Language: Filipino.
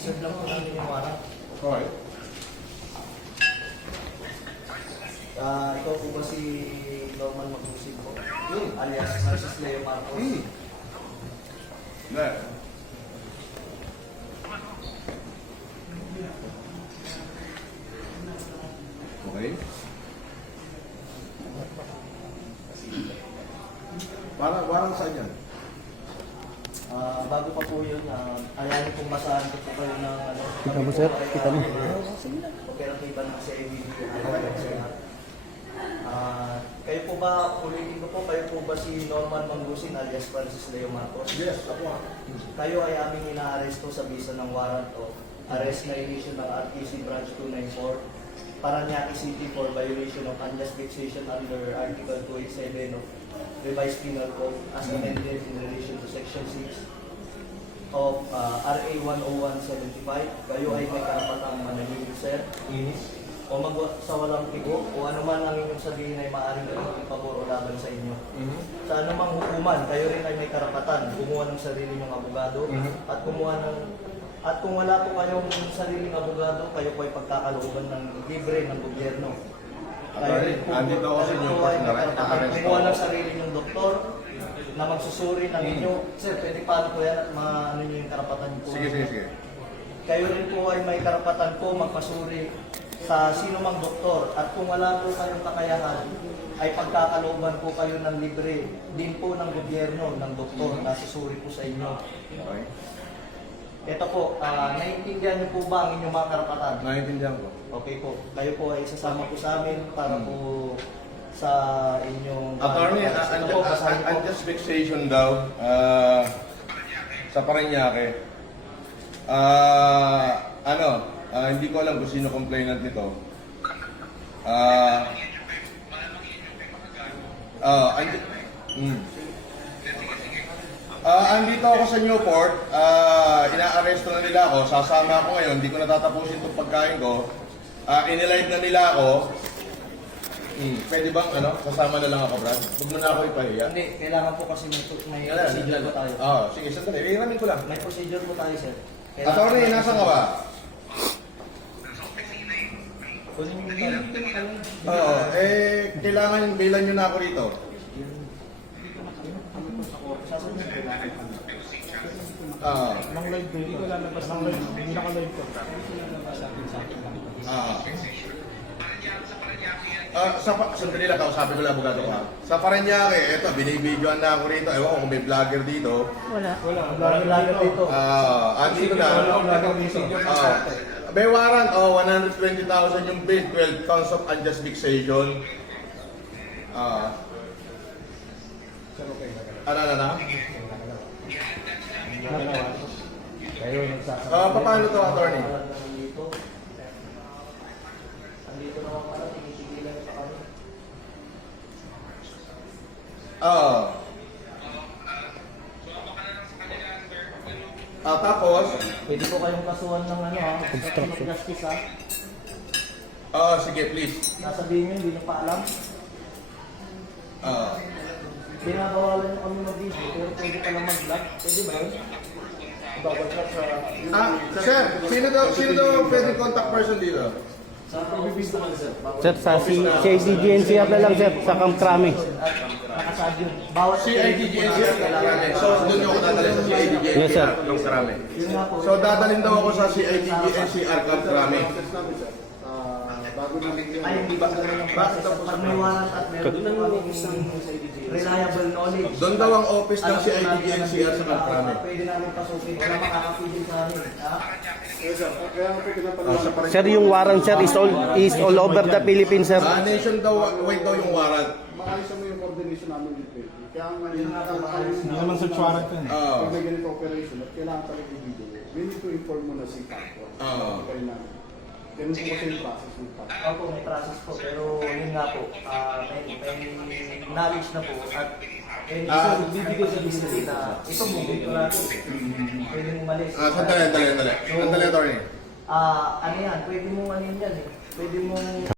Isi-serve lang po namin yung warrant. Okay. Ikaw po ba si Norman Magusig po? Alias Francis Leo Marcos? Na. Okay. Parang saan yan? Bago pa po yun, ayanin pong masahan ko po kayo ng ano. Kita mo, sir? Kita mo? Operativa ng CIBD. Kayo po ba, ulitin ko po, kayo po ba si Norman Mangusing alias Francis Leo Marcos? Yes, ako nga. Kayo ay aming inaaresto sa bisa ng warrant of arrest na issue ng RTC Branch 294 Paranaque City for violation of unjust vexation under Article 287 of Revised Penal Code as amended in relation to Section 6 of RA 10175. Kayo ay may karapatang manahimik, sir. O sa walang tigo, o ano man ang inyong sabihin ay maaaring gawin pabor o laban sa inyo. Sa anumang hukuman, kayo rin ay may karapatan kumuha ng sarili ng abogado at kung wala po kayong sariling abogado, kayo po ay pagkakalooban ng libre ng gobyerno. Kayo rin po, andito ako sa inyo kayo ay may karapatan kumuha ng sarili ng doktor na magsusuri ng inyo. Sir, pwede paano po yan at ano nyo yung karapatan po? Sige. Kayo rin po ay may karapatan po magpasuri sa sino mang doktor at kung wala po kayong kakayahan ay pagkakalooban po kayo ng libre din po ng gobyerno ng doktor na susuri po sa inyo. Okay. Ito po, naiintindihan niyo po ba ang inyong mga karapatan? Naiintindihan ko. Okay po, kayo po ay sasama po sa amin para po sa inyong... Attorney, ito po, basahin po. unjust vexation daw sa Paranaque. Hindi ko alam kung sino complainant nito. Andito ako sa Newport, ina-arresto na nila ako, sasama ako ngayon, hindi ko natatapusin itong pagkain ko. Inilive na nila ako. Pwede bang sasama na lang ako, Brad? Huwag mo na ako ipahiya. Hindi, kailangan po kasi may procedure po tayo. Sige, sandali. Iramin ko lang. May procedure po tayo, sir. Attorney, nasa ka ba? Kailangan bilan nyo na ako rito. Nang live ko, hindi ko lalabas ng live. Hindi naka-live ko. Sandali lang, kausapin ko lang abogado ko ha. Sa Paranaque, eto, binibidyoan na ako rito. Ewan ko kung may vlogger dito. Wala. Vlogger dito. Andito na. May warrant, 120,000 yung bill, 12 counts of unjust vexation. Ano? Kayo nagsasabi. Paano to, attorney? Andito naman pala, tinitigilan sa kami. Tapos? Pwede po kayong kasuhan ng construction justice Sige, please. Nasabihin nyo, hindi nyo pa alam. Pinagawalan nyo kami mag-video, pero pwede pa lang mag-vlog. Pwede ba yun? Babagkat sa... Sino daw pwede contact person dito? Sa pag-video naman, sir. Sir, sa CIDGNCR na lang, sir. Sa Camp Crame. Nakasad yun. Bawat CIDGNCR kailangan. So, doon ako dadalhin sa CIDGNCR. Yes, sir. Camp Crame. Yun nga po. So, dadalhin daw ako sa CIDGNCR Camp Crame. Ay, hindi ba ganun ang process? Pag may warrant at meron na kami isang reliable knowledge. Doon daw ang office ng CIDGNCR sa Camp Crame. Pwede namin pasukin. Wala makakapigil sa amin. Sir, yung warrant, sir, is all over the Philippines, sir. Nation daw, wait daw yung warrant. Maayos mo yung coordination namin with PNP. Kaya nga Hindi naman search warrant yun. pag may ganito operation at kailangan talaga yung video, we need to inform mo na si Paco. Kayo namin. Ganun po kasi yung process ng Paco. Opo, may process po. Pero yun nga po, may knowledge na po. At bibigay sa business na ito mo, dito natin. Pwede mong malis. Sandali, attorney. Ano yan, pwede mong ano yan eh. Pwede mong